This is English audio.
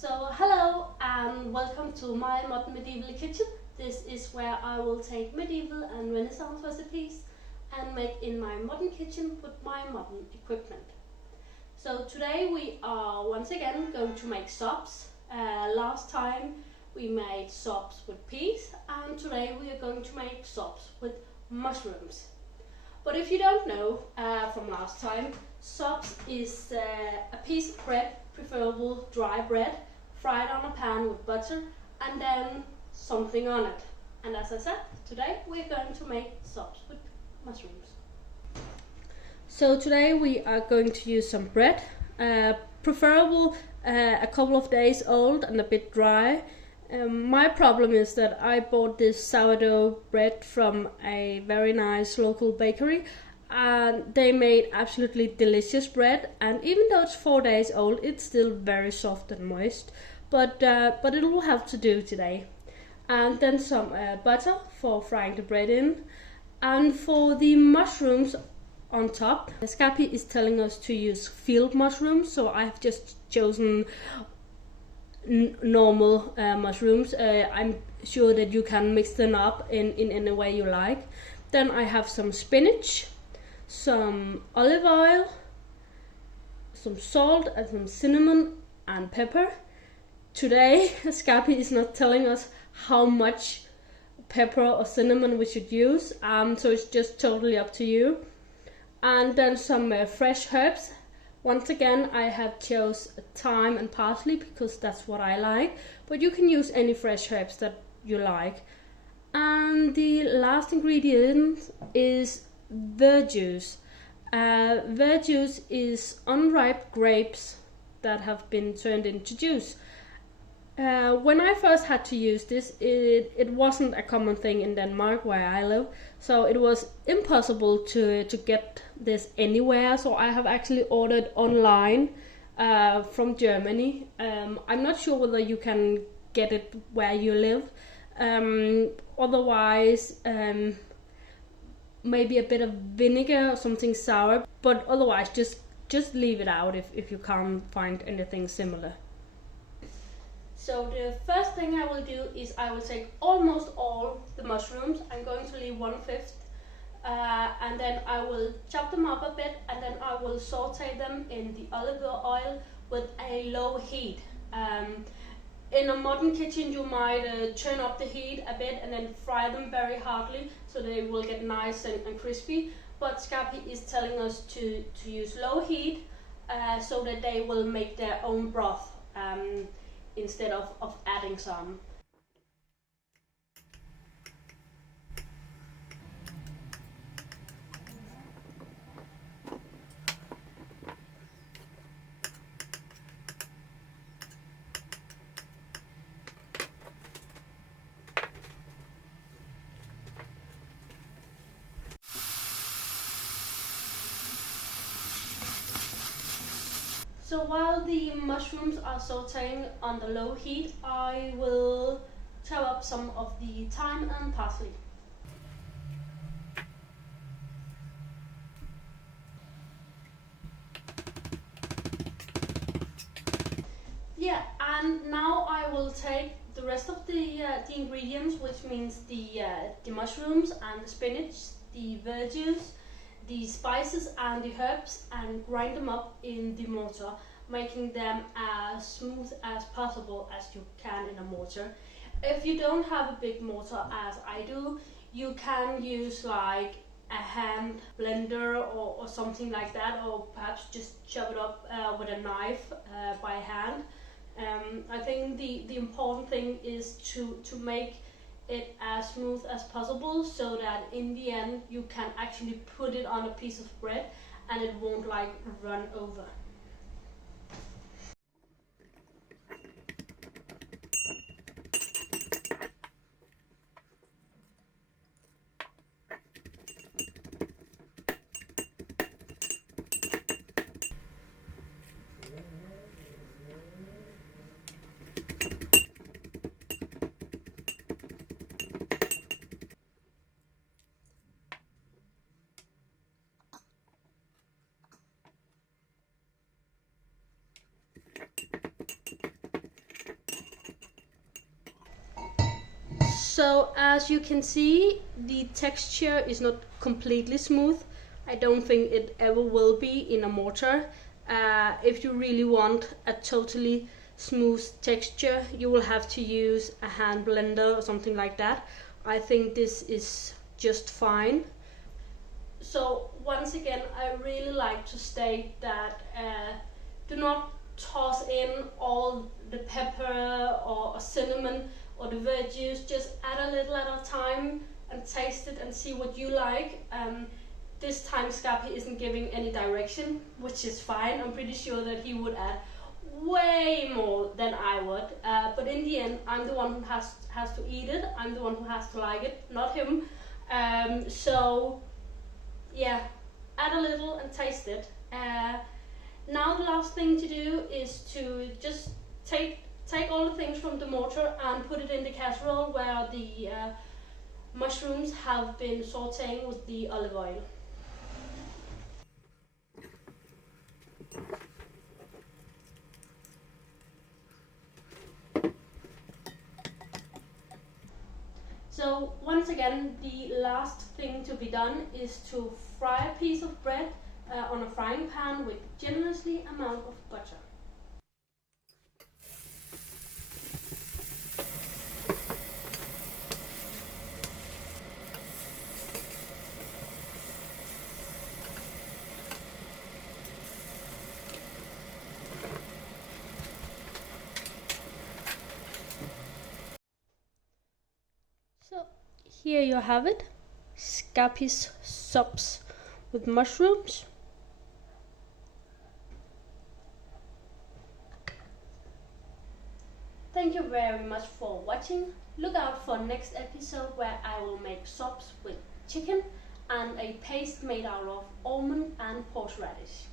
So hello and welcome to my modern medieval kitchen. This is where I will take medieval and Renaissance recipes and make in my modern kitchen with my modern equipment. So today we are once again going to make sops. Last time we made sops with peas and today we are going to make sops with mushrooms. But if you don't know from last time, sops is a piece of bread, preferable dry bread, fried on a pan with butter and then something on it. And as I said, today we're going to make sops with mushrooms. So today we are going to use some bread, preferable a couple of days old and a bit dry. My problem is that I bought this sourdough bread from a very nice local bakery and they made absolutely delicious bread, and even though it's 4 days old it's still very soft and moist, but it will have to do today. And then some butter for frying the bread in, and for the mushrooms on top, Scappi is telling us to use field mushrooms, so I have just chosen normal mushrooms. I'm sure that you can mix them up in any way you like. Then I have some spinach, some olive oil, some salt and some cinnamon and pepper. Today Scappi is not telling us how much pepper or cinnamon we should use, so it's just totally up to you. And then some fresh herbs. Once again I have chose thyme and parsley because that's what I like, but you can use any fresh herbs that you like. And the last ingredient is Verjuice. Verjuice is unripe grapes that have been turned into juice. When I first had to use this, it wasn't a common thing in Denmark where I live, so it was impossible to get this anywhere, so I have actually ordered online from Germany. I'm not sure whether you can get it where you live. Otherwise, maybe a bit of vinegar or something sour, but otherwise just leave it out if you can't find anything similar. So the first thing I will do is I will take almost all the mushrooms. I'm going to leave 1/5, and then I will chop them up a bit, and then I will saute them in the olive oil with a low heat. In a modern kitchen you might turn up the heat a bit and then fry them very hardly so they will get nice and crispy, but Scappi is telling us to use low heat so that they will make their own broth instead of adding some. So while the mushrooms are sauteing on the low heat, I will chop up some of the thyme and parsley. Yeah, and now I will take the rest of the ingredients, which means the mushrooms and the spinach, the verjuice, the spices and the herbs, and grind them up in the mortar, making them as smooth as possible as you can in a mortar. If you don't have a big mortar as I do, you can use like a hand blender or something like that, or perhaps just chop it up with a knife by hand. I think the important thing is to make it as smooth as possible so that in the end you can actually put it on a piece of bread and it won't like run over. So as you can see, the texture is not completely smooth. I don't think it ever will be in a mortar. If you really want a totally smooth texture, you will have to use a hand blender or something like that. I think this is just fine. So once again, I really like to state that do not toss in all the pepper or cinnamon or the verjuice. Just add a little at a time and taste it and see what you like. This time Scappi isn't giving any direction, which is fine. I'm pretty sure that he would add way more than I would. But in the end, I'm the one who has to eat it. I'm the one who has to like it, not him. So yeah, add a little and taste it. Now the last thing to do is to just take all the things from the mortar and put it in the casserole where the mushrooms have been sauteing with the olive oil. So once again, the last thing to be done is to fry a piece of bread on a frying pan with generously amount of butter. So here you have it, Scappi's Sops with mushrooms. Thank you very much for watching. Look out for next episode where I will make sops with chicken and a paste made out of almond and horseradish.